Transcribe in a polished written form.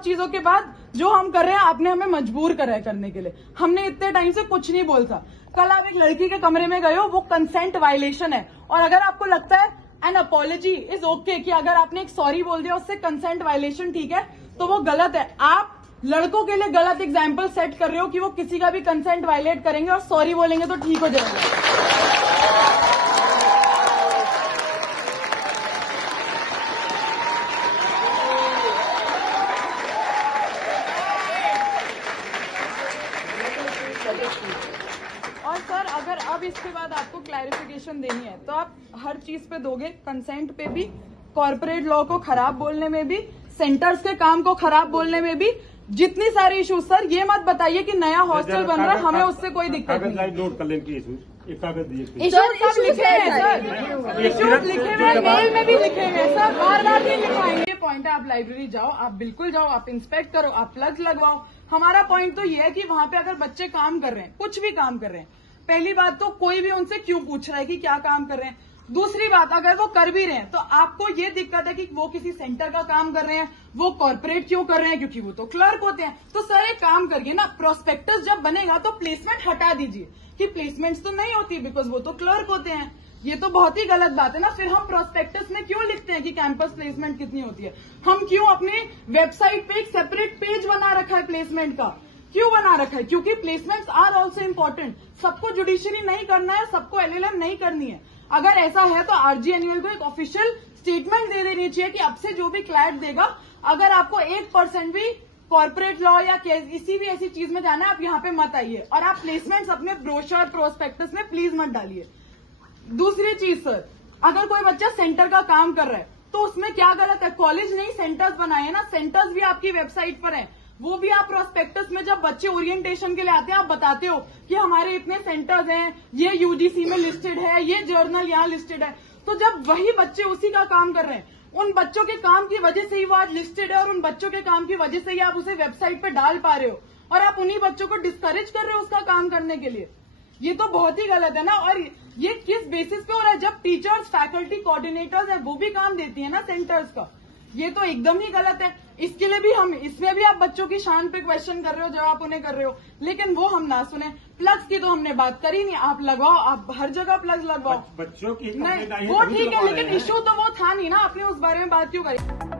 चीजों के बाद जो हम कर रहे हैं आपने हमें मजबूर करा है करने के लिए। हमने इतने टाइम से कुछ नहीं बोल था। कल आप एक लड़की के कमरे में गए हो, वो कंसेंट वायलेशन है। और अगर आपको लगता है एन अपॉलॉजी इज ओके कि अगर आपने एक सॉरी बोल दिया उससे कंसेंट वायलेशन ठीक है, तो वो गलत है। आप लड़कों के लिए गलत एग्जाम्पल सेट कर रहे हो कि वो किसी का भी कंसेंट वायलेट करेंगे और सॉरी बोलेंगे तो ठीक हो जाएगा। और सर अगर अब इसके बाद आपको क्लैरिफिकेशन देनी है तो आप हर चीज पे दोगे, कंसेंट पे भी, कॉर्पोरेट लॉ को खराब बोलने में भी, सेंटर्स के काम को खराब बोलने में भी, जितनी सारी इशूज। सर ये मत बताइए कि नया हॉस्टल बन रहा है, हमें उससे कोई दिक्कत नहीं। नोट कर लें कि इशूज सब लिखे हैं सर, इशूज लिखे हुए मेल में भी लिखे हुए हैं सर, बार बार नहीं लिखवाएंगे। पॉइंट है आप लाइब्रेरी जाओ, आप बिल्कुल जाओ, आप इंस्पेक्ट करो, आप प्लग लगवाओ। हमारा पॉइंट तो ये है कि वहां पे अगर बच्चे काम कर रहे हैं, कुछ भी काम कर रहे हैं, पहली बात तो कोई भी उनसे क्यों पूछ रहा है कि क्या काम कर रहे हैं। दूसरी बात, अगर वो कर भी रहे हैं तो आपको ये दिक्कत है कि वो किसी सेंटर का काम कर रहे हैं, वो कॉर्पोरेट क्यों कर रहे हैं, क्योंकि वो तो क्लर्क होते हैं। तो सर एक काम करिए ना, प्रोस्पेक्टस जब बनेगा तो प्लेसमेंट हटा दीजिए कि प्लेसमेंट्स तो नहीं होती बिकॉज वो तो क्लर्क होते हैं। ये तो बहुत ही गलत बात है ना। फिर हम प्रोस्पेक्टस में क्यों लिखते हैं कि कैंपस प्लेसमेंट कितनी होती है? हम क्यों अपने वेबसाइट पे एक सेपरेट पेज बना रखा है प्लेसमेंट का? क्यों बना रखा है? क्योंकि प्लेसमेंट्स आर ऑल्सो इम्पोर्टेंट। सबको जुडिशरी नहीं करना है, सबको एलएलएम नहीं करनी है। अगर ऐसा है तो आरजीएनयूएल को एक ऑफिशियल स्टेटमेंट दे देनी चाहिए कि अब से जो भी क्लैट देगा, अगर आपको 1% भी कॉर्पोरेट लॉ या किसी भी ऐसी चीज में जाना है, आप यहाँ पे मत आइए और आप प्लेसमेंट्स अपने ब्रोशर प्रोस्पेक्टस में प्लीज मत डालिए। दूसरी चीज सर, अगर कोई बच्चा सेंटर का काम कर रहा है तो उसमें क्या गलत है? कॉलेज नहीं सेंटर्स बनाए ना, सेंटर्स भी आपकी वेबसाइट पर है। वो भी आप प्रोस्पेक्टस में जब बच्चे ओरिएंटेशन के लिए आते हैं आप बताते हो कि हमारे इतने सेंटर्स हैं, ये यूजीसी में लिस्टेड है, ये जर्नल यहाँ लिस्टेड है। तो जब वही बच्चे उसी का काम कर रहे हैं, उन बच्चों के काम की वजह से ही वो आज लिस्टेड है और उन बच्चों के काम की वजह से ही आप उसे वेबसाइट पे डाल पा रहे हो और आप उन्हीं बच्चों को डिस्करेज कर रहे हो उसका काम करने के लिए। ये तो बहुत ही गलत है ना। और ये किस बेसिस पे हो रहा है? जब टीचर्स, फैकल्टी, कोऑर्डिनेटर्स है वो भी काम देती है ना सेंटर्स का। ये तो एकदम ही गलत है। इसके लिए भी हम, इसमें भी आप बच्चों की शान पे क्वेश्चन कर रहे हो, जवाब उन्हें कर रहे हो, लेकिन वो हम ना सुने। प्लग्स की तो हमने बात करी नहीं, आप लगवाओ, आप हर जगह प्लग्स लगवाओ। बच्चों की नहीं वो ठीक है, लेकिन इशू तो वो था नहीं ना, आपने उस बारे में बात क्यों करी?